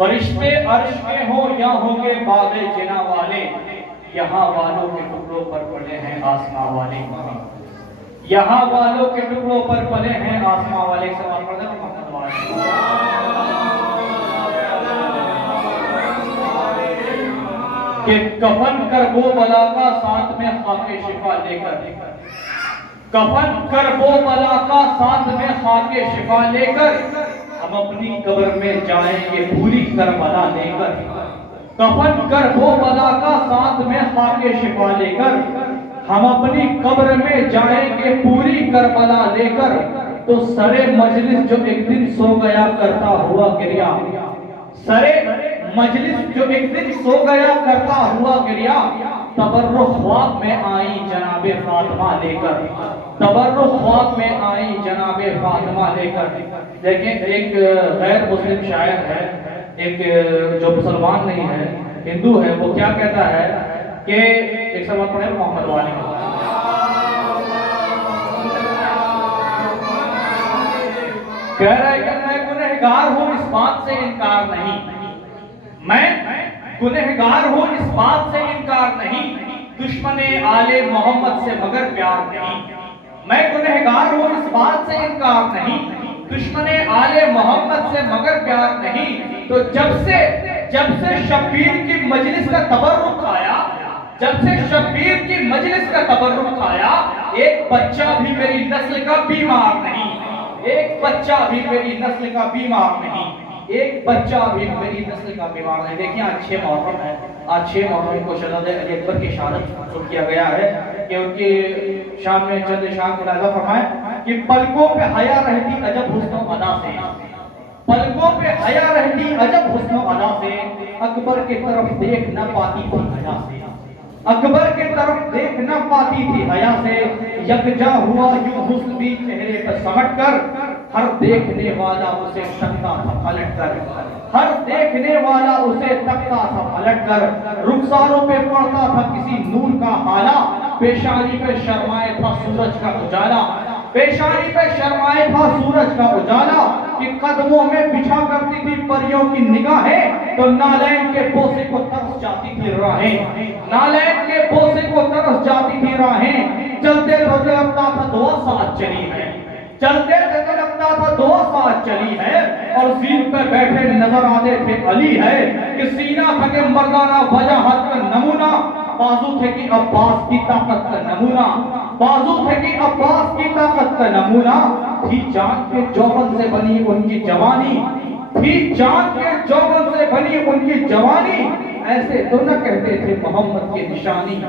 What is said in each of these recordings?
فرشتے عرش کے ہوں یا ہوں گے باغ جنا والے، یہاں والوں کے ٹکڑوں پر پڑے ہیں آسماں والے، یہاں والوں کے ٹکڑوں پر پلے ہیں آسماں والے۔ سوال پڑھ دیں محمد والے کہ کفن کر وہ بلا کا ساتھ میں خاک شفا لے کر، کفن کر وہ بلا کا ساتھ میں خاک شفا لے کر، ہم اپنی قبر میں جائیں گے پوری کربلا لے کر، کفن کر وہ بلا کا ساتھ میں خاک شفا لے کر، ہم اپنی قبر میں جائیں گے پوری کربلا لے کر، تو سرے مجلس جو ایک دن سو گیا کرتا ہوا گریا، سرے مجلس جو ایک دن سو گیا کرتا ہوا گریا، تبرک خواب میں آئی جناب فاطمہ لے کر، تبرک خواب میں آئی جناب فاطمہ لے کر۔ لیکن ایک غیر مسلم شاعر ہے، ایک جو مسلمان نہیں ہے، ہندو ہے، وہ کیا کہتا ہے کہ ایک سوال پڑھے محمد والی کو، کہہ رہا ہے کہ میں گنہگار ہوں اس بات سے انکار نہیں، میں گنہگار ہوں اس بات سے انکار نہیں، دشمن آل محمد سے مگر پیار نہیں، میں گنہگار ہوں اس بات سے انکار نہیں، دشمن آل محمد سے مگر پیار نہیں۔ تو جب سے شبیر کی مجلس کا تبرک آیا، جب سے شبیر کی مجلس کا تبرک آیا، ایک بچہ بھی میری نسل کا بیمار نہیں، ایک بچہ بھی میری نسل کا بیمار نہیں، ایک بچہ بھی میری نسل کا بیمار نہیں۔ دیکھیں آج 6 محرم ہے، آج 6 محرم کو شہزاد علی اکبر کی شہادت منسوب کیا گیا ہے کہ ان کی شان میں چند اشعار ملاحظہ فرمائیں کہ پلکوں پہ حیا رہتی عجب حسن و ادا سے، پلکوں پہ حیا رہتی عجب حسن و ادا سے، اکبر کی طرف دیکھ نہ پاتی تھی حیا سے، اکبر کی طرف دیکھ نہ پاتی تھی حیا سے، یکجا ہوا یوں حسن بھی چہرے پر سمٹ کر، ہر دیکھنے والا اسے تکتا تھا پلٹ کر، ہر دیکھنے والا اسے تکتا تھا پلٹ کر، رخساروں پہ پڑتا تھا کسی نور کا حالہ، پیشانی پہ شرمائے تھا سورج کا اجالا، پیشانی پہ شرمائے تھا سورج کا اجالا، کہ قدموں میں بچھا کرتی تھی پریوں کی نگاہیں، تو نالین کے بوسے کو ترس جاتی تھی راہیں، نالین کے بوسے کو ترس جاتی تھی راہیں، چلتے تو لگتا تھا 2 ساعت چلی ہے، چلتے تو لگتا تھا 2 ساعت چلی ہے، اور زین پہ بیٹھے نظر آتے تھے علی ہے، کہ سینہ تھا کہ مردانہ وجاہت کا نمونہ، بازو تھے کہ عباس کی طاقت کا نمونہ، بازو تھے کہ عباس کی طاقت کا نمونہ، تھی جان کے جوہر سے بنی ان کی جوانی، تھی جان کے جوہر سے بنی ان کی جوانی، ایسے تو نہ کہتے تھے محمد کی نشانی،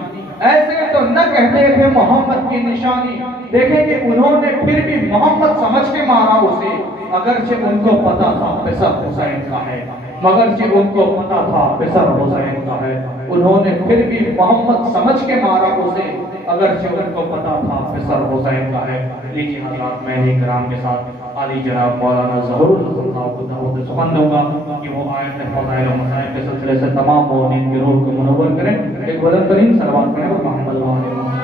ایسے تو نہ کہتے تھے محمد کی نشانی۔ دیکھیں کہ انہوں نے پھر بھی محمد سمجھ کے مارا اسے، اگرچہ ان کو پتا تھا پسر حسین کا ہے، مگرچہ ان کو پتا تھا پسر حسین کا ہے، انہوں نے پھر بھی محمد سمجھ کے مارا اسے، اگرچہ ان کو پتا تھا پسر حسین کا ہے۔ لیجیے حضرات، میں ایک کرام کے ساتھ عالی جناب مولانا ظہور الحسن صاحب کو دعوت سخن دوں گا کہ وہ آیت فضائل و مصائب کے سلسلے سے تمام مومنین کی روح کو منور کریں۔ ایک بلند ترین صلوات پڑھیں اور محمد علیہ وسلم۔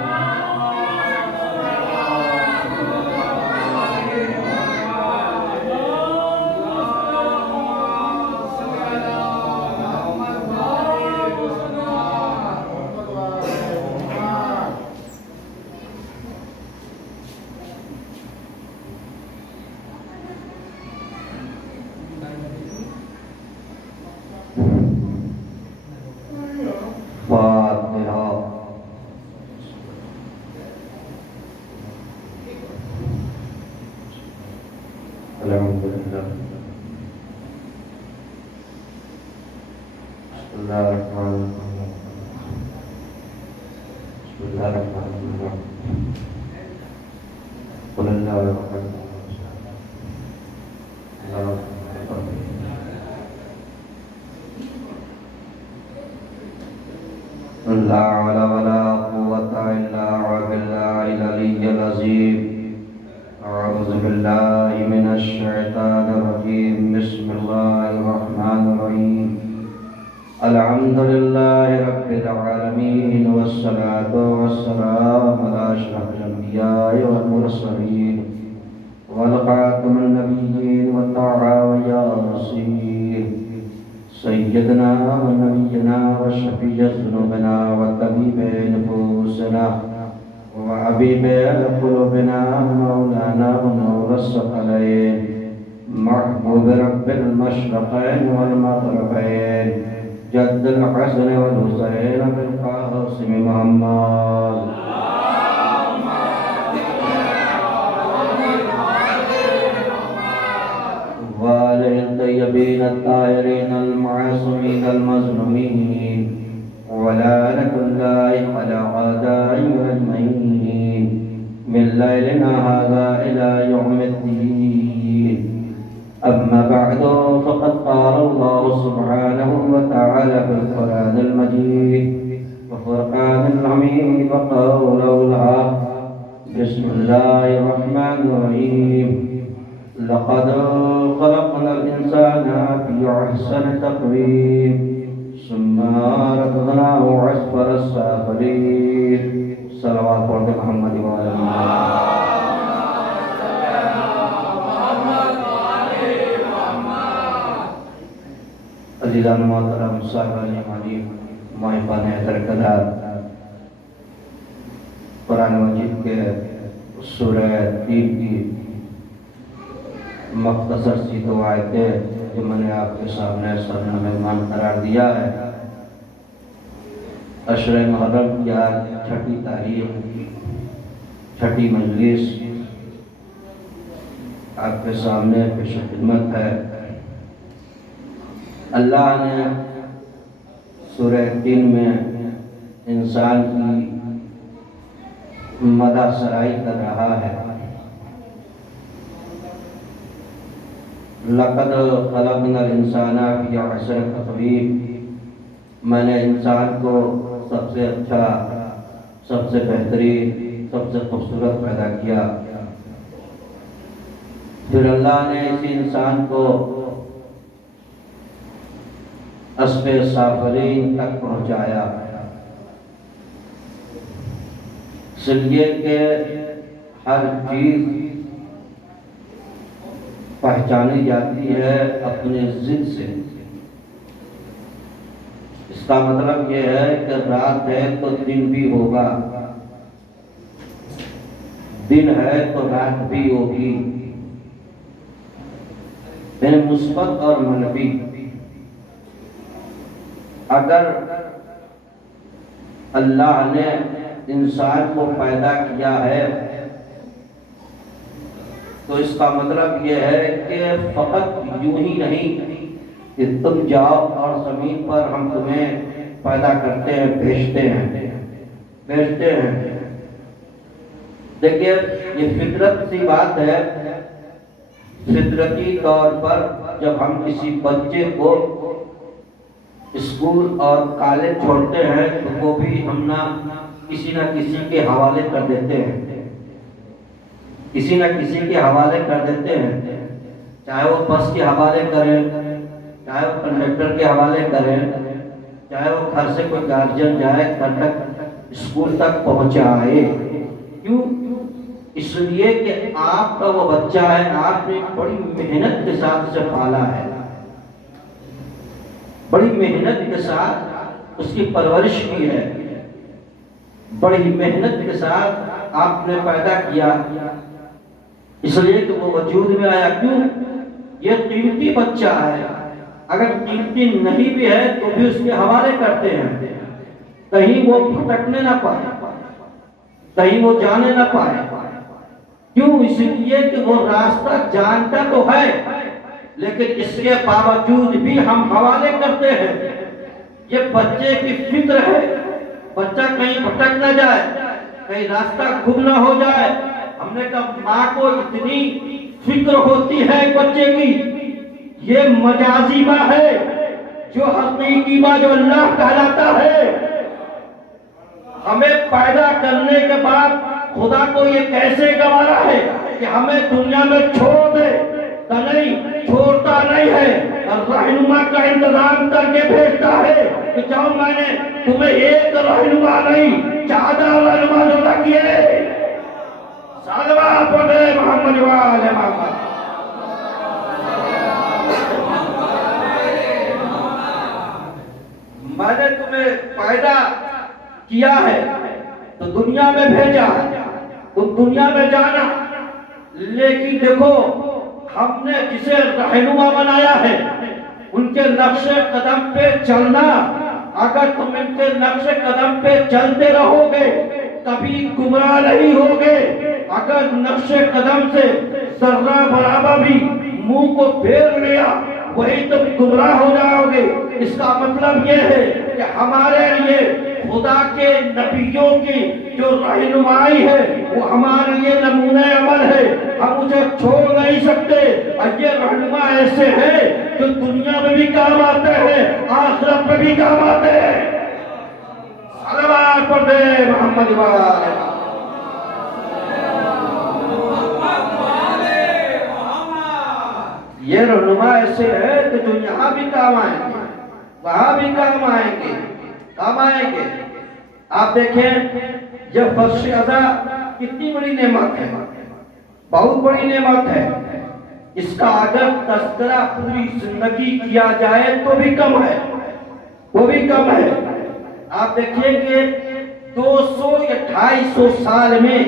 لا حول ولا قوة إلا بالله العلي العظيم. أعوذ بالله من الشيطان الرجيم. بسم الله الرحمن الرحيم. الحمد لله رب العالمين، والصلاة والسلام على أشرف الأنبياء والمرسلين والخاتم النبيين والطه وياسين سيدنا ونبينا وشفيع ذنوبنا وطبيب نفوسنا وحبيب قلوبنا مولانا ونور الثقلين محبوب رب المشرقين والمغربين جد الحسن والحسين بالقاسم محمد وآله الطيبين الطاهرين المعصومين المظلومين ولعنة الله على أعدائهم أجمعين من ليلنا هذا إلى يوم الدين. أما بعد فقد قال الله سبحانه وتعالى في القرآن المجيد وفرقان الحميد وقوله الحق. بسم الله الرحمن الرحيم. لقد خلقنا الإنسان في أحسن تقويم ثم رددناه أسفل السافلين. صلوات محمد وعلى عزیزان محترم صاحبان علی محبان احترام قرآن مجید کے سورہ تین کی مختصر سی دو آیتیں جو میں نے آپ کے سامنے سامنے مہمان قرار دیا ہے. عشر محرم کی آج چھٹی تاریخ چھٹی مجلس آپ کے سامنے پیش خدمت ہے. اللہ نے سورہ تین میں انسان کی مدح سرائی کر رہا ہے. لقد خلقنا الانسان فی احسن تقویم. میں نے انسان کو سب سے اچھا، سب سے بہترین، سب سے خوبصورت پیدا کیا. پھر اللہ نے اسی انسان کو اسفل سافلین تک پہنچایا، اس لیے کہ ہر چیز پہچانی جاتی ہے اپنے ضد سے. اس کا مطلب یہ ہے کہ رات ہے تو دن بھی ہوگا، دن ہے تو رات بھی ہوگی، یعنی مثبت اور منفی. اگر اللہ نے انسان کو پیدا کیا ہے تو اس کا مطلب یہ ہے کہ فقط یوں ہی نہیں کہ تم جاؤ اور زمین پر ہم تمہیں پیدا کرتے ہیں، بھیجتے ہیں. دیکھیے یہ فطرت سی بات ہے. فطرتی طور پر جب ہم کسی بچے کو اسکول اور کالج چھوڑتے ہیں تو وہ بھی ہم نہ کسی کے حوالے کر دیتے ہیں، کسی نہ کسی کے حوالے کر دیتے ہیں. چاہے وہ بس کے حوالے کریں، چاہے وہ کنڈکٹر کے حوالے کریں، چاہے وہ گھر سے کوئی گارجین جائے گھر تک اسکول تک پہنچائے. کیوں؟ اس لیے کہ آپ کا وہ بچہ ہے، آپ نے بڑی محنت کے ساتھ اسے پالا ہے، بڑی محنت کے ساتھ اس کی پرورش کی ہے، بڑی محنت کے ساتھ آپ نے پیدا کیا، اس لیے کہ وہ وجود میں آیا. کیوں؟ یہ قیمتی بچہ ہے. اگر قیمتی نہیں بھی ہے تو بھی اس کے حوالے کرتے ہیں، کہیں وہ بھٹکنے نہ پائے، کہیں وہ جانے نہ پائے. کیوں؟ اس لیے کہ وہ راستہ جانتا تو ہے لیکن اس کے باوجود بھی ہم حوالے کرتے ہیں. یہ بچے کی فکر ہے، بچہ کہیں بھٹک نہ جائے، کہیں راستہ گم نہ ہو جائے. ہم نے کہا ماں کو اتنی فکر ہوتی ہے بچے کی. یہ مجازی ماں ہے، جو حقیقی ماں جو اللہ کہلاتا ہے. ہمیں پیدا کرنے کے بعد خدا کو یہ کیسے گوارا ہے کہ ہمیں دنیا میں چھوڑ دے؟ تو نہیں، چھوڑتا نہیں ہے، اور رہنما کا انتظام کر کے بھیجتا ہے کہ جاؤ میں نے تمہیں ایک رہنما نہیں 14 رہنما جو رکھیے. صلوات پڑھے محمد والے محمد. کیا ہے تو دنیا میں بھیجا، تم دنیا میں جانا، لیکن دیکھو ہم نے جسے رہنما بنایا ہے ان کے نقش قدم پہ چلنا، اگر تم ان کے نقش قدم پہ چلتے رہو گے کبھی گمراہ نہیں ہوگے۔ اگر نقش قدم سے ذرہ برابر بھی منہ کو پھیر لیا وہی تم گمراہ ہو جاؤ گے۔ اس کا مطلب یہ ہے کہ ہمارے لیے خدا کے نبیوں کی جو رہنمائی ہے وہ ہمارے لیے نمونہ عمل ہے، ہم اسے چھوڑ نہیں سکتے۔ اور یہ رہنما ایسے ہیں جو دنیا میں بھی کام آتے ہیں، آخرت میں بھی کام آتے ہیں۔ صلوات پڑھ دے محمد والے۔ یہ رہنما ایسے ہیں کہ جو یہاں بھی کام آئیں گے، وہاں بھی کام آئیں گے، کام آئیں گے۔ آپ دیکھیں یہ فرش ادا کتنی بڑی نعمت ہے، بہت بڑی نعمت ہے۔ اس کا اگر تذکرہ پوری زندگی کیا جائے تو بھی کم ہے، وہ بھی کم ہے۔ آپ دیکھیں کہ 200 یا 250 سال میں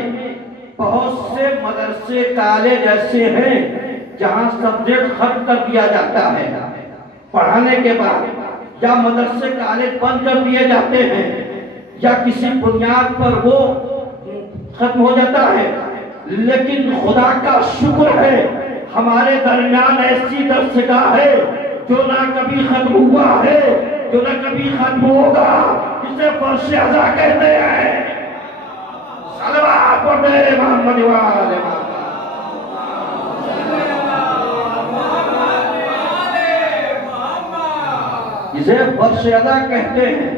بہت سے مدرسے کالج ایسے ہیں جہاں سبجیکٹ ختم کر دیا جاتا ہے پڑھانے کے بعد، یا مدرسے کالج بند کر دیے جاتے ہیں، یا کسی بنیاد پر وہ ختم ہو جاتا ہے۔ لیکن خدا کا شکر ہے ہمارے درمیان ایسی درسگاہ ہے جو نہ کبھی ختم ہوا ہے، جو نہ کبھی ختم ہوگا، جسے فرش اعضا کہتے ہیں۔ صلوات پڑھ دے محمد والے۔ اسے فرش اعضا کہتے ہیں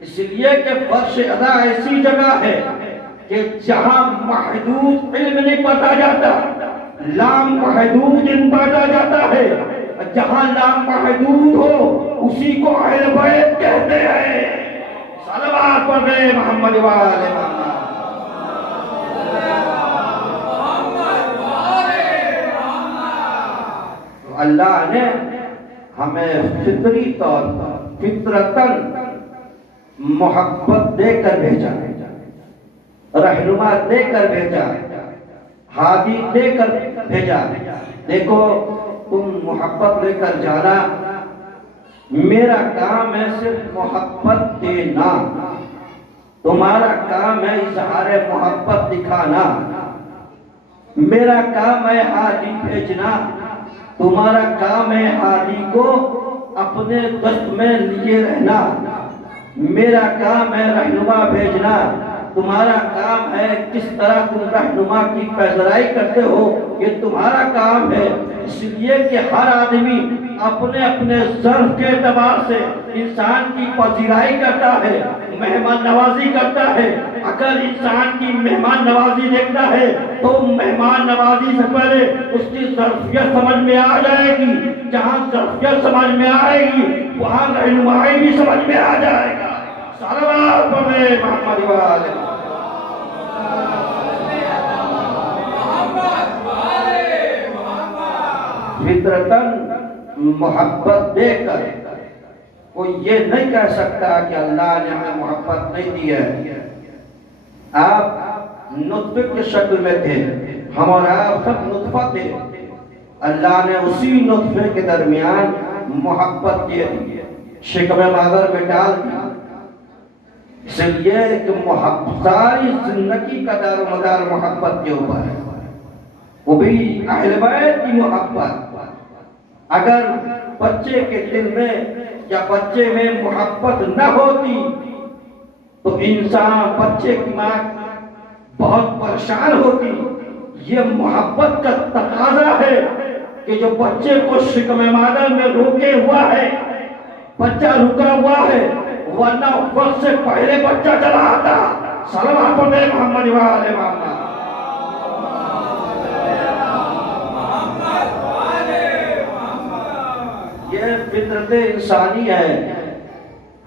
اس لیے کہ فرش اعضا ایسی جگہ ہے کہ جہاں محدود علم نہیں پڑھا جاتا، لام محدود علم پڑھا جاتا ہے۔ جہاں لام محدود ہو اسی کو اہل بیت کہتے ہیں۔ صلوات پڑھ دے محمد والے۔ تو اللہ نے ہمیں فطری طور پر فطرتاً محبت دے کر بھیجا، رہنما دے کر بھیجا، ہادی دے کر بھیجا۔ دیکھو تم محبت لے کر جانا، میرا کام ہے صرف محبت دینا، تمہارا کام ہے اظہار محبت دکھانا۔ میرا کام ہے ہادی بھیجنا، تمہارا کام ہے ہادی کو اپنے دست میں لیے رہنا۔ میرا کام ہے رہنما بھیجنا، تمہارا کام ہے کس طرح تم رہنما کی پذیرائی کرتے ہو، یہ تمہارا کام ہے۔ اس لیے کہ ہر آدمی اپنے اپنے ظرف کے اعتبار سے انسان کی پذیرائی کرتا ہے، مہمان نوازی کرتا ہے۔ اگر انسان کی مہمان نوازی دیکھتا ہے تو مہمان نوازی سے پہلے اس کی ظرفیت سمجھ میں آ جائے گی، جہاں ظرفیت سمجھ میں آئے گی وہاں رہنمائی بھی سمجھ میں آ جائے گا۔ صلوات پڑھ دے محمد والے۔ فطرتاً محبت دے کر کوئی یہ نہیں کہہ سکتا کہ اللہ نے ہمیں محبت نہیں دی ہے۔ آپ نطفے کی شکل میں تھے، ہم اور آپ سب نطفہ تھے، اللہ نے اسی نطفے کے درمیان محبت دی، شکم مادر میں ڈال دی۔ اس لیے کہ محبت ساری زندگی کا دار و مدار محبت کے اوپر ہے، وہ بھی اہل بیت کی محبت۔ اگر بچے کے دل میں یا بچے میں محبت نہ ہوتی تو انسان، بچے کی ماں بہت پریشان ہوتی۔ یہ محبت کا تقاضا ہے کہ جو بچے کو شکم مادر میں روکے ہوا ہے، بچہ رکا ہوا ہے، ورنہ وقت سے پہلے بچہ چلا آتا۔ صلوات پڑھ دے محمد والے محمد۔ یہ فطرت انسانی ہے۔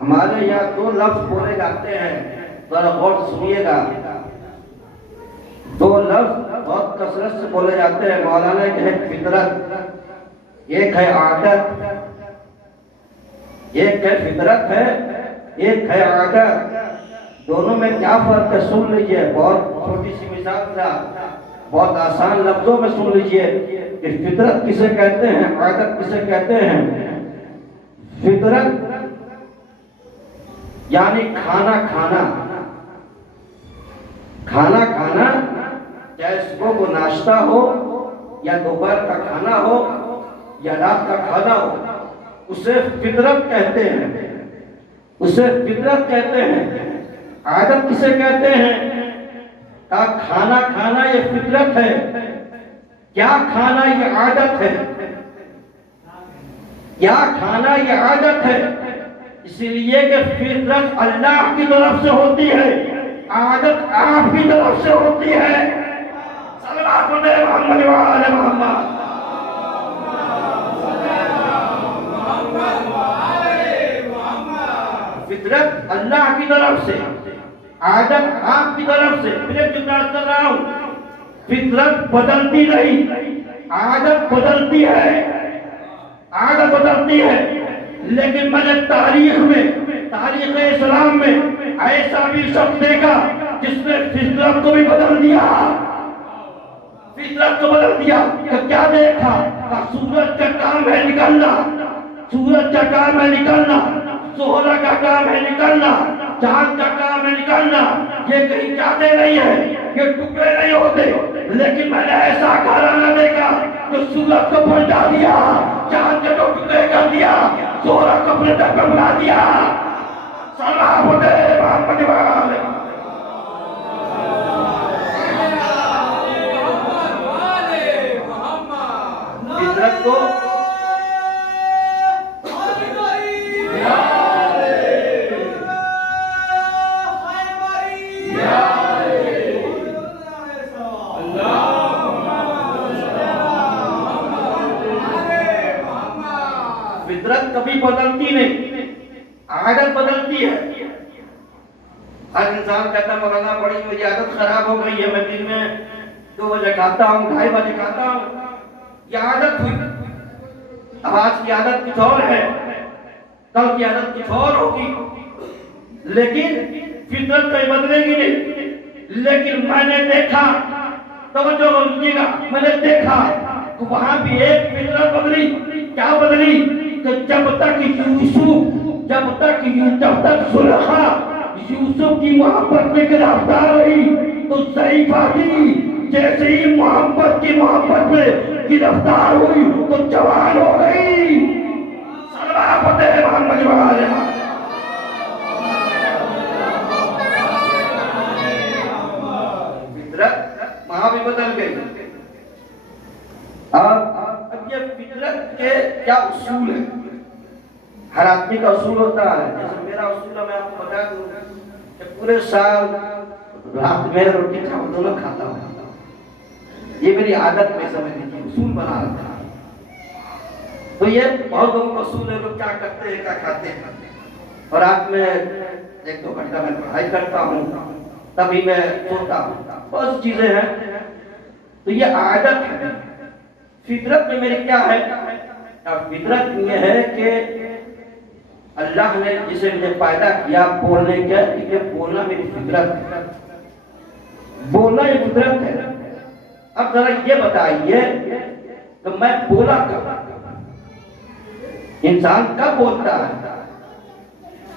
ہمارے یہاں دو لفظ بولے جاتے ہیں، ذرا غور سنیے گا۔ دو لفظ بہت کثرت سے بولے جاتے ہیں مولانا کہ ایک فطرت، ایک ہے عادت۔ ایک ہے فطرت ہے، ایک ہے عادت۔ دونوں میں کیا فرق ہے سن لیجئے، بہت چھوٹی سی مثال تھا، بہت آسان لفظوں میں سن لیجئے کہ فطرت کسے کہتے ہیں، عادت کسے کہتے ہیں۔ فطرت یعنی کھانا کھانا، کھانا کھانا، چاہے صبح کو ناشتہ ہو یا دوپہر کا کھانا ہو یا رات کا کھانا ہو، اسے فطرت کہتے ہیں، اسے فطرت کہتے ہیں۔ عادت کسے کہتے ہیں؟ کھانا کھانا یہ فطرت ہے، کیا کھانا یہ عادت ہے، کیا کھانا یہ عادت ہے۔ اسی لیے کہ فطرت اللہ کی طرف سے ہوتی ہے، عادت آپ کی طرف سے ہوتی ہے۔ صلوات محمد وآل محمد۔ فطرت اللہ کی طرف سے، عادت آپ کی طرف سے۔ پھر جملہ کر رہا ہوں، فطرت بدلتی نہیں، عادت بدلتی ہے، عادت بدلتی ہے۔ لیکن میں نے تاریخ میں، تاریخ اسلام میں ایسا بھی شخص دیکھا جس نے فطرت کو بھی بدل دیا، فطرت کو بدل دیا۔ کہ کیا دیکھا؟ کہ سورج کا کام ہے نکلنا، سورج کا کام ہے نکلنا، زہرہ کا کام ہے نکلنا، چاند کا کام ہے نکلنا، یہ کہیں جاتے نہیں ہیں، یہ ٹکڑے نہیں ہوتے۔ لیکن میں نے ایسا گھرانہ دیکھا جو سورج کو پلٹا دیا، چاند کے دو ٹکڑے کر دیا، زہرہ کو اپنے در پہ بنا دیا۔ صلوات محمد وآل محمد۔ فطرت کو فطرت کبھی بدلتی نہیں، عادت بدلتی ہے۔ ہر انسان کہتا ہے مولانا بڑی میری عادت خراب ہو گئی ہے، میں دن میں 2 بجے کھاتا ہوں، 2:30 بجے کھاتا ہوں، یہ عادت ہوئی۔ اب آج کی عادت کچھ اور ہے، کل کی عادت کچھ اور ہوگی، لیکن فطرت کہیں بدلے گی نہیں۔ لیکن میں نے دیکھا، توجہ کیجیے گا، میں نے دیکھا کہ وہاں بھی ایک فطرت بدلی۔ کیا بدلی؟ کہ جب تک زلیخا یوسف کی محبت میں گرفتار رہی تو ضعیفہ بھی جیسے ہی محبت میں گرفتار ہوئی تو جوان ہو گئی۔ صلوات محمد وآل محمد۔ فطرت وہاں بھی بدل گئی۔ اب یہ فطرت کے کیا اصول ہے؟ ہر آدمی کا اصول ہوتا ہے، جیسے میرا اصول ہے، میں آپ کو بتا دوں کہ پورے سال رات میں روٹی چاول دونوں کھاتا ہوں، یہ میری عادت میں سمجھ لیجیے، اصول بنا رکھا ہے۔ تو یہ بہت لوگوں کا اصول ہے، لوگ کیا کرتے ہیں، کیا کھاتے ہیں، اور رات میں 1-2 گھنٹہ میں پڑھائی کرتا ہوں، تبھی میں سوتا ہوں، بہت چیزیں ہیں۔ تو یہ عادت ہے۔ فطرت میں میری کیا ہے؟ فطرت یہ ہے کہ اللہ نے جسے مجھے پیدا کیا بولنے کا، کہ بولنا میری فطرت ہے، بولنا یہ فطرت ہے۔ اب ذرا یہ بتائیے کہ میں بولا کب؟ انسان کب بولتا ہے؟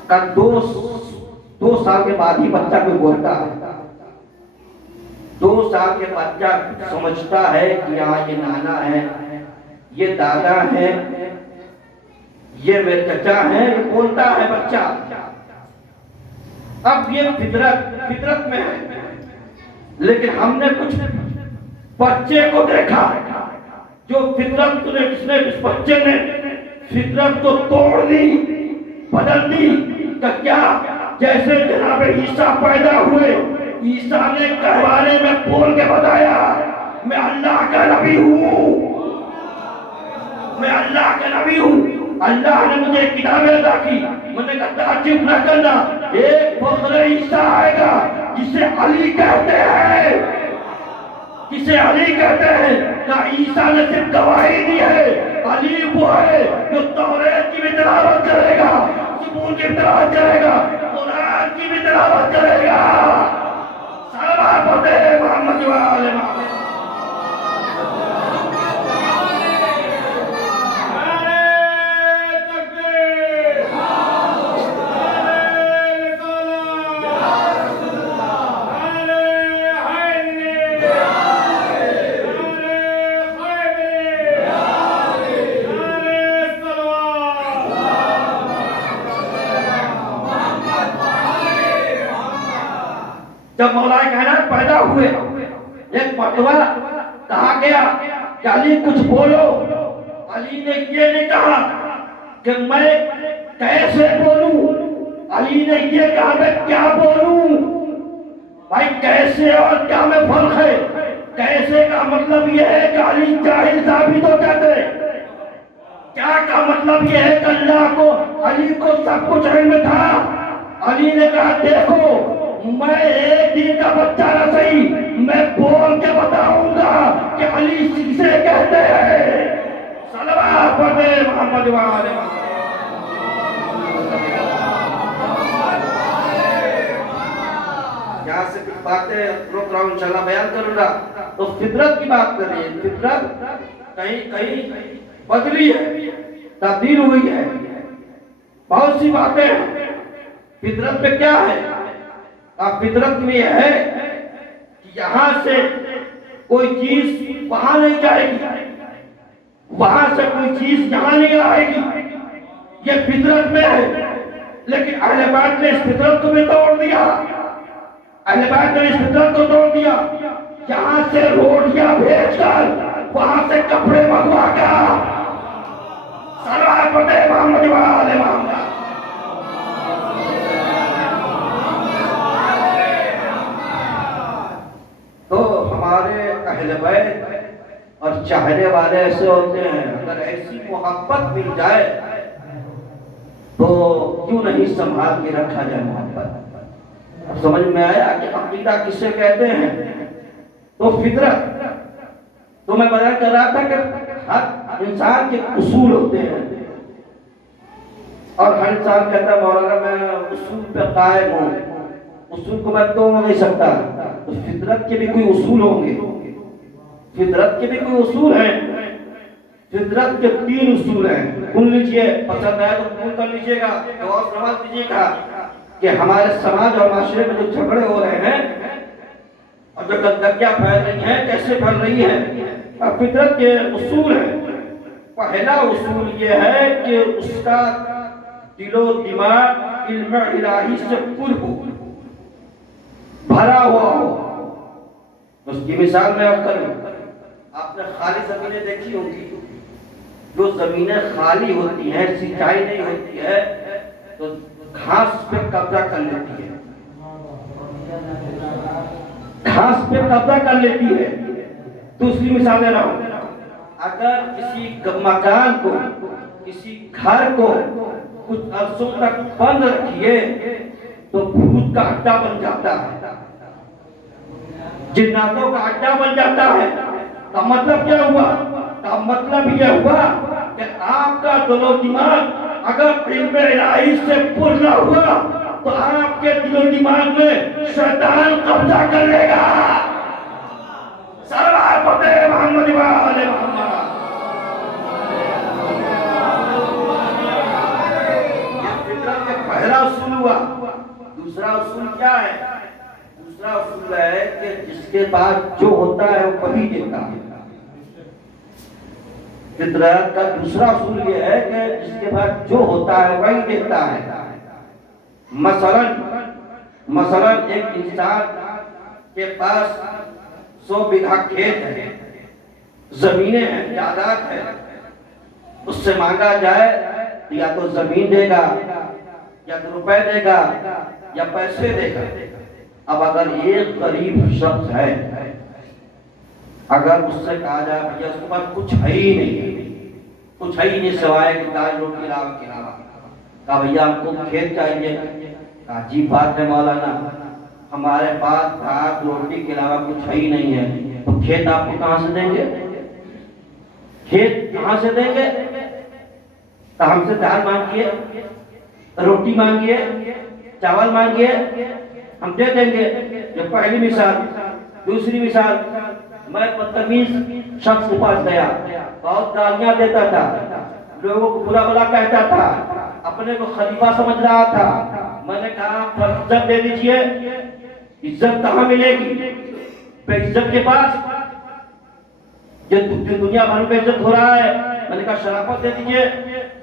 کہ 2 سال کے بعد ہی بچہ کوئی بولتا ہے۔ 2 سال کے بچہ سمجھتا ہے کہ یہاں یہ نانا ہے، یہ دادا ہے، یہ میرے چچا ہے، یہ بولتا ہے بچہ۔ اب یہ فطرت میں ہے۔ لیکن ہم نے کچھ بچے کو دیکھا جو فطرت نے، اس بچے نے فطرت کو توڑ دی، بدل دی۔ کہ کیا؟ جیسے جناب عیسیٰ پیدا ہوئے، عیسیٰ نے کے بارے میں بول کے بتایا میں اللہ کا نبی ہوں، میں اللہ کا نبی ہوں، اللہ نے مجھے کتابیں عطا کی۔ میں نے کہا تعجب نہ کرنا، ایک فخر عیسیٰ آئے گا جسے علی کہتے ہیں، جسے علی کہتے ہیں۔ کہ عیسیٰ نے صرف گواہی دی ہے، علی وہ ہے جو توریت کی بھی تلاوت کرے گا، زبور کی بھی تلاوت کرے گا، قرآن کی بھی تلاوت کرے گا۔ محمد وآل محمد. جب مولا کائنات پیدا ہوئے ایک مرتبہ کہا گیا کہ علی کچھ بولو. علی نے یہ نہیں کہا کہ میں کیسے بولوں. علی نے یہ کہا میں کیا بولوں. بھائی کیسے اور کیا میں فرق ہے. کیسے کا مطلب یہ ہے کہ علی جاہل ثابت ہو جاتے. کیا کا مطلب یہ ہے کہ اللہ کو علی کو سب کچھ علم تھا. علی نے کہا دیکھو میں ایک دن کا بچہ نہ صحیح میں بول کے بتاؤں گا کہ علی سے کہتے ہیں. صلوات پڑھے محمد وآل محمد. یہاں سے کچھ باتیں روک رہا ہوں انشاءاللہ بیان کروں گا. تو فطرت کی بات کر رہی ہے. فطرت کہیں بدلی ہے, تبدیل ہوئی ہے. بہت سی باتیں ہیں. فطرت میں کیا ہے؟ فطرت میں یہ ہے کہ یہاں سے کوئی چیز وہاں نہیں جائے گی, وہاں سے کوئی چیز یہاں نہیں آئے گی. یہ فطرت میں ہے. لیکن اہل بیت نے اس فطرت کو بھی توڑ دیا. اہل بیت نے اس فطرت کو توڑ دیا. یہاں سے روٹیاں بھیج کر وہاں سے کپڑے منگوا کر. صلوات پڑھے محمد وآل محمد. تو ہمارے اہل بیت اور چاہنے والے ایسے ہوتے ہیں, اگر ایسی محبت مل جائے تو کیوں نہیں سنبھال کے رکھا جائے محبت. اب سمجھ میں آیا کہ عقیدہ کسے کہتے ہیں. تو فطرت تو میں بیان کر رہا تھا کہ ہر انسان کے اصول ہوتے ہیں اور ہر انسان کہتا ہے مولانا میں اصول پہ قائم ہوں, اصول کو میں توڑ نہیں سکتا. تو فطرت کے بھی کوئی اصول ہوں گے. فطرت کے بھی کوئی اصول ہیں. فطرت کے 3 اصول ہیں. سن لیجئے, پسند آئے تو قبول کر لیجئے گا, غور سمجھ لیجئے گا کہ ہمارے سماج اور معاشرے میں جو جھگڑے ہو رہے ہیں اور جو گندگیاں پھیل رہی ہیں کیسے پھیل رہی ہیں, فطرت کے اصول ہیں. پہلا اصول یہ ہے کہ اس کا دل و دماغ علم الہی سے پر ہو, بھرا ہوا ہو. اس کی مثال میں آپ کروں. آپ نے خالی زمینیں دیکھی ہوں گی. جو زمینیں خالی ہوتی ہیں, سینچائی نہیں ہوتی ہے, تو گھاس پہ قبضہ کر لیتی ہے. گھاس پہ قبضہ کر لیتی ہے. دوسری مثال دے رہا ہوں. اگر کسی مکان کو, کسی گھر کو کچھ عرصوں تک بند رکھیے تو بھوت کا اڈا بن جاتا ہے, جناتوں کا اڈا بن جاتا ہے. کا مطلب کیا ہوا؟ کا مطلب یہ ہوا کہ آپ کا دل و دماغ اگر علم الہی سے پر نہ ہوا تو آپ کے دل و دماغ میں شیطان قبضہ کر لے گا. صلوات پڑھے محمد وآل محمد. یہ فطرت کا پہلا اصول ہوا. دوسرا اصول کیا ہے؟ دوسرا اصول ہے کہ جس کے پاس جو ہوتا ہے وہ وہی دیتا ہے. فطرت کا دوسرا اصول یہ ہے کہ جس کے پاس جو ہوتا ہے وہی دیتا ہے. مثلا ایک انسان کے پاس 100 بیگھہ کھیت ہے, زمینیں ہیں, جائیداد ہے. اس سے مانگا جائے تو یا تو زمین دے گا, یا تو روپے دے گا, یا پیسے دے گا. اب اگر ایک غریب شخص ہے, اگر اس سے کہا جائے بھیا اس کے پاس کچھ ہے ہی نہیں, کچھ ہے ہی نہیں سوائے کہ دال روٹی علاوہ کے علاوہ, کہا بھیا ہم کو کھیت چاہیے. عجیب بات ہے مولانا, ہمارے پاس دال روٹی کے علاوہ کچھ ہے ہی نہیں ہے, تو کھیت آپ کو کہاں سے دیں گے؟ کھیت کہاں سے دیں گے؟ تو ہم سے دال مانگیے, روٹی مانگیے, چاول مانگیے, ہم دے دیں گے. یہ پہلی مثال. دوسری مثال، میں بدتمیز شخص کے پاس گیا، بہت گالیاں دیتا تھا، لوگوں کو برا بلا کہتا تھا، اپنے کو خلیفہ سمجھ رہا تھا۔ میں نے کہا پر عزت دے دیجئے، عزت کہاں ملے گی بے عزت کے پاس؟ یہ دنیا بھر میں عزت ہو رہا ہے۔ میں نے کہا شرافت دے دیجئے،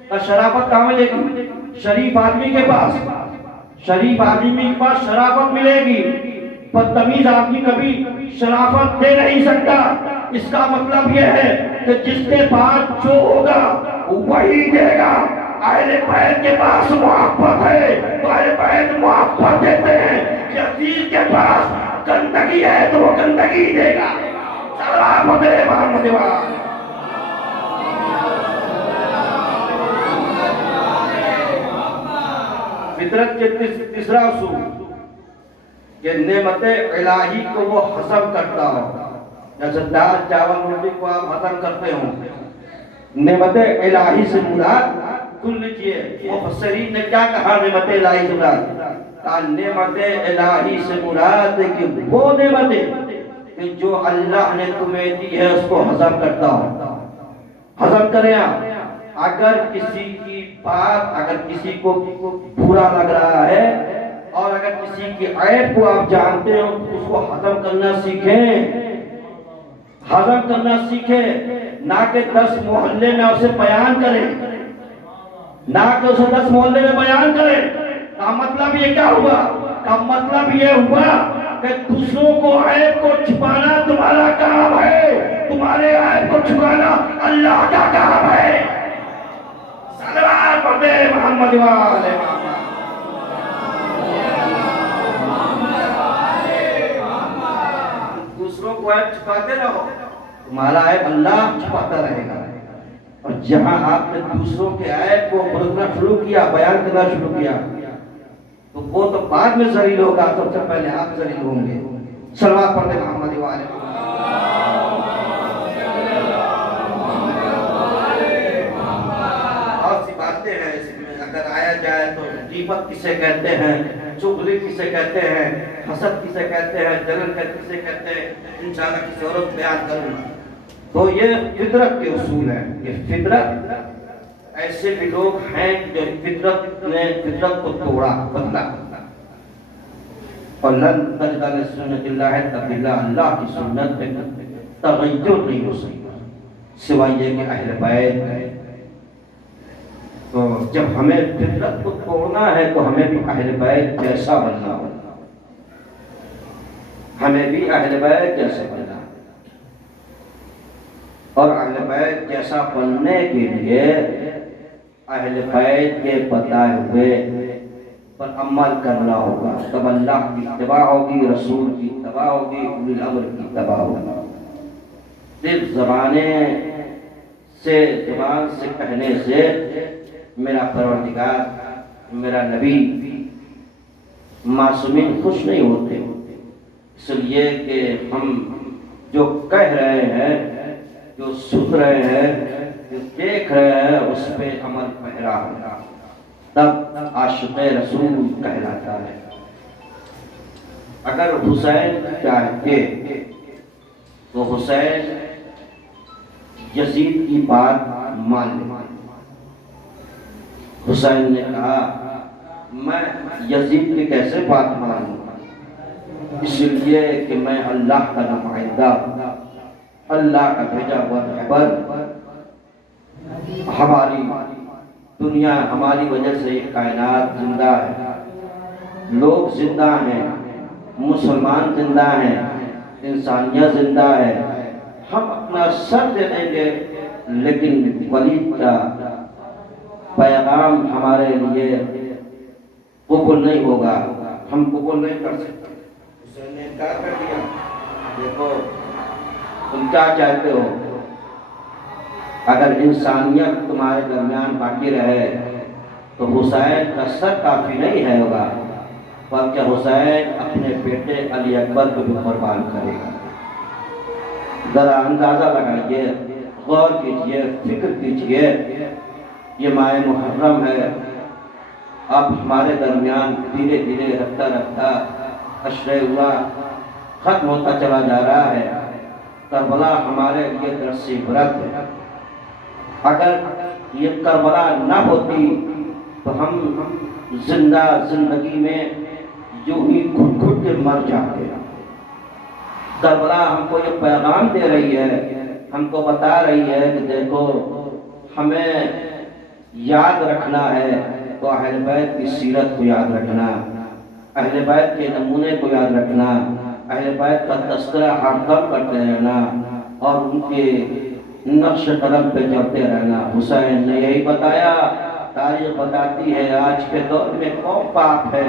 کہا شرافت کہاں ملے گی؟ شریف آدمی کے پاس، شریف آدمی کے پاس شرافت ملے گی، بدتمیز آدمی کبھی شرافت دے نہیں سکتا۔ اس کا مطلب یہ ہے کہ جس کے پاس جو ہوگا وہی دے گا۔ اہل بیت کے پاس محبت ہے تو اہل بیت محبت دیتے ہیں۔ یزید کے پاس گندگی ہے تو وہ گندگی دے گا۔ سلام دے محمد وال۔ فطرت کے تیسرا اصول کہ نعمت الہی کو وہ ہضم کرتا ہو، جیسے دال چاول روٹی کو آپ ہضم کرتے ہو۔ نعمت الہی سے مراد کل لیجئے، مفسرین نے کیا کہا نعمت الہی سے مراد؟ کہا نعمت الہی سے مراد کہ وہ نعمتیں کہ جو اللہ نے تمہیں دی ہے اس کو ہضم کرتا ہو۔ ہضم کریں آپ۔ اگر کسی کی بات، اگر کسی کو برا لگ رہا ہے اور اگر کسی کی عیب کو آپ جانتے ہو تو اس کو ہضم کرنا سیکھیں، ہضم کرنا سیکھیں، نہ کہ 10 محلے میں اسے بیان کریں، نہ کہ اسے 10 محلے میں بیان کریں۔ کا مطلب یہ کیا ہوا؟ کا مطلب یہ ہوا کہ دوسروں کو عیب کو چھپانا تمہارا کام ہے، تمہارے عیب کو چھپانا اللہ کا کام ہے۔ صلوات پڑھتے محمد والے دوسروں کو عیب چھپاتے رہو، تمہارا عیب اللہ چھپاتا رہے گا۔ اور جہاں آپ نے دوسروں کے عیب کو برتنا شروع کیا، بیان کرنا شروع کیا، تو وہ تو بعد میں ذلیل ہوگا، سب سے پہلے آپ ذلیل ہوں گے۔ صلوات پڑھتے محمد والے۔ بہت سی باتیں ہیں اس میں اگر آیا جائے تو، غیبت کسے کہتے ہیں، چغلی کسے کہتے ہیں، حسد کسے کہتے ہیں، جلن کسے کہتے ہیں، انشاءاللہ کسی اور بیان کروں گا۔ تو یہ فطرت کے اصول ہیں۔ یہ فطرت، ایسے بھی لوگ ہیں جو فطرت نے فطرت کو توڑا، بدلا، اور لن تجد لسنت اللہ تبدیلا، اللہ کی سنت میں تغیر نہیں ہو سکتا سوائے یہ کہ اہل بیت۔ تو جب ہمیں فطرت کو توڑنا ہے تو ہمیں بھی اہل بیت جیسا بننا ہوگا، ہمیں بھی اہل بیت جیسا بننا ہے۔ اور اہل بیت جیسا بننے کے لیے اہل بیت کے بتائے ہوئے پر عمل کرنا ہوگا، تب اللہ کی اتباع ہوگی، رسول کی اتباع ہوگی، اولی الامر کی اتباع ہوگی۔ صرف زبان سے کہنے سے میرا پروردگار، میرا نبی، معصومین خوش نہیں ہوتے، اس لیے کہ ہم جو کہہ رہے ہیں، جو سن رہے ہیں، جو دیکھ رہے ہیں، اس پہ عمل پیرا ہوگا، تب عاشق رسول کہلاتا ہے۔ اگر حسین چاہتے تو حسین یزید کی بات مان لے۔ حسین نے کہا میں یزید کی کیسے بات مانوں، اس لیے کہ میں اللہ کا نمائندہ، اللہ کا بھیجا ہوا رہبر، ہماری دنیا، ہماری وجہ سے یہ کائنات زندہ ہے، لوگ زندہ ہیں، مسلمان زندہ ہیں، انسانیت زندہ ہے۔ ہم اپنا سر دے دیں گے لیکن ولید کا پیغام ہمارے لیے قبول نہیں ہوگا، ہم قبول نہیں کر سکتے۔ حسین نے انکار کر دیا، دیکھو تم کیا چاہتے ہو، اگر انسانیت تمہارے درمیان باقی رہے تو حسین کا سر کافی نہیں ہے ہوگا، بلکہ حسین اپنے بیٹے علی اکبر کو بھی قربان کرے گا۔ ذرا اندازہ لگائیے، غور کیجئے، فکر کیجئے، یہ ماہ محرم ہے، اب ہمارے درمیان دھیرے دھیرے رفتہ رفتہ عشرہ ہوا، ختم ہوتا چلا جا رہا ہے۔ کربلا ہمارے لیے درس عبرت ہے۔ اگر یہ کربلا نہ ہوتی تو ہم زندہ زندگی میں یوں ہی گھٹ گھٹ کے مر جاتے۔ کربلا ہم کو یہ پیغام دے رہی ہے، ہم کو بتا رہی ہے کہ دیکھو ہمیں یاد رکھنا ہے تو اہل بیت کی سیرت کو یاد رکھنا، اہل بیت کے نمونے کو یاد رکھنا، اہل بیت کا تذکرہ ہر دم کرتے رہنا اور ان کے نقش قدم پہ چلتے رہنا۔ حسین نے یہی بتایا۔ تاریخ بتاتی ہے آج کے دور میں کون پاک ہے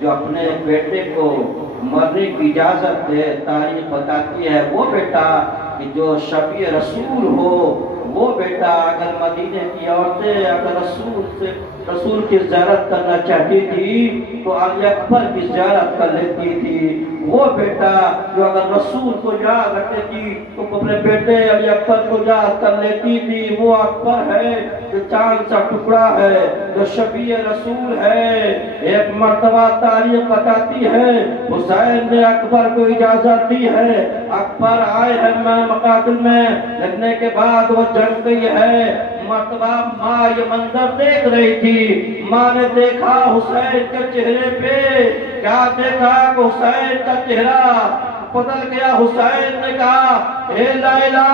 جو اپنے بیٹے کو مرنے کی اجازت دے۔ تاریخ بتاتی ہے وہ بیٹا کہ جو شفیع رسول ہو، وہ بیٹا اگر مدینے کی عورتیں اگر رسول کی زیارت کرنا چاہتی تھی تو علی اکبر کی زیارت کر لیتی تھی۔ وہ بیٹا جو اگر رسول کو یاد رکھتی تھی تو اپنے بیٹے علی اکبر کو یاد کر لیتی تھی۔ وہ اکبر ہے جو چاند سا ٹکڑا ہے، جو شفیع رسول ہے۔ ایک مرتبہ تاریخ بتاتی ہے حسین نے اکبر کو اجازت دی ہے، اکبر آئے ہیں مقاتل میں، لڑنے کے بعد وہ جنگ گئی ہے۔ مرتبہ ماں یہ منظر دیکھ رہی تھی، ماں نے دیکھا حسین کے چہرے پہ، کیا دیکھا کہ حسین کا چہرہ بدل گیا۔ حسین نے کہا اے لیلا،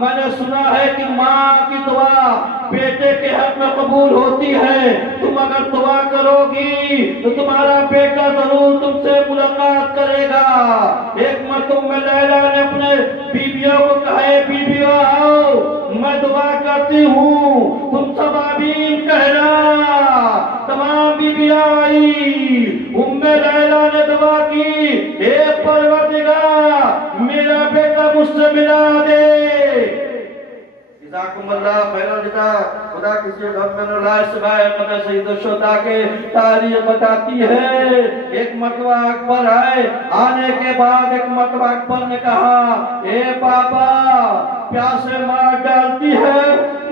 میں نے سنا ہے کہ ماں کی دعا بیٹے کے حق میں قبول ہوتی ہے، تم اگر دعا کرو گی تو تمہارا بیٹا ضرور تم سے ملاقات کرے گا۔ ایک مرتبہ لیلا نے اپنے بیویوں کو کہا اے بیویوں آؤ، میں دعا کرتی ہوں، تم سب آمین کہنا۔ تمام بیویاں آئی، لیلا نے دعا کی اے پروردگار میرا بیٹا مجھ سے ملا دے۔ جزاکم اللہ خیر الجزا۔ خدا کسی غم میں نہ لائے سوائے قدر سید الشہداء کے۔ تاریخ بتاتی ہے ایک مرتبہ اکبر آئے، آنے کے بعد ایک مرتبہ اکبر نے کہا اے بابا پیاسے مار ڈالتی ہے،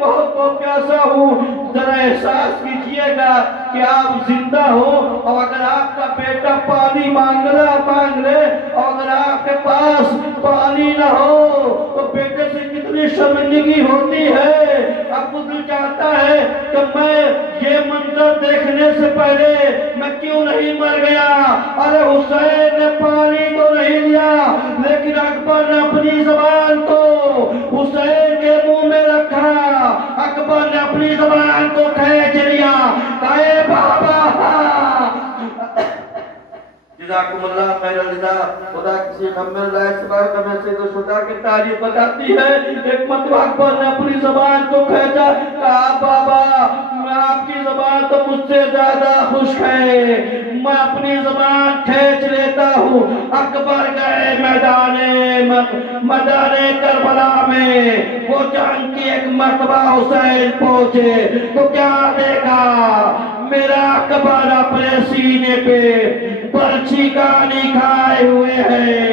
بہت پیاسا ہوں، ذرا احساس کیجئے گا کہ آپ زندہ ہو، اور اگر آپ کا بیٹا پانی مانگ لے اور اگر آپ کے پاس پانی نہ ہو تو بیٹے سے کتنی شرمندگی ہوتی ہے۔ اب دل چاہتا ہے کہ میں یہ منظر دیکھنے سے پہلے میں کیوں نہیں مر گیا۔ ارے حسین نے پانی تو نہیں لیا لیکن اکبر نے اپنی زبان کو حسین کے منہ میں رکھا، اکبر نے اپنی زبان کو کھینچ لیا، کہا اے بابا۔ جزاکم اللہ خیر الجزا۔ خدا کسی غم میں لائے سوائے قدر سید الشہداء کی۔ تاریخ بتاتی ہے ایک مرتبہ اکبر نے اپنی زبان کو کھینچا، کہا بابا میں آپ کی زبان تو مجھ سے زیادہ خوش ہے، میں اپنی زبان کھینچ لیتا ہوں۔ اکبر گئے میدان کربلا میں، وہ جنگ کی ایک مرتبہ حسین پہنچے تو کیا دیکھا، میرا اکبر اپنے سینے پہ برچھی کانی کھائے ہوئے ہیں۔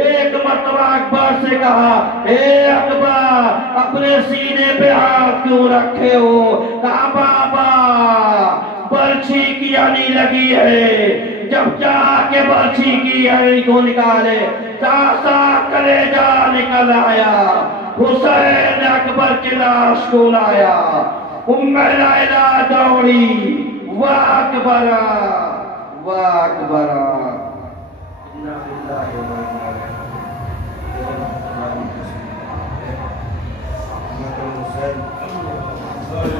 ایک مرتبہ اکبر سے کہا اے اکبر اپنے سینے پہ ہاتھ کیوں رکھے ہو، کہا بابا برچھی کی یعنی لگی ہے، جب جا کے برچھی کی یعنی کو نکالے سا کلیجہ نکل آیا۔ حسین اکبر کی لاش کو لایا، لیلا دوڑی، واہ اکبرا واہ اکبرا۔ حسین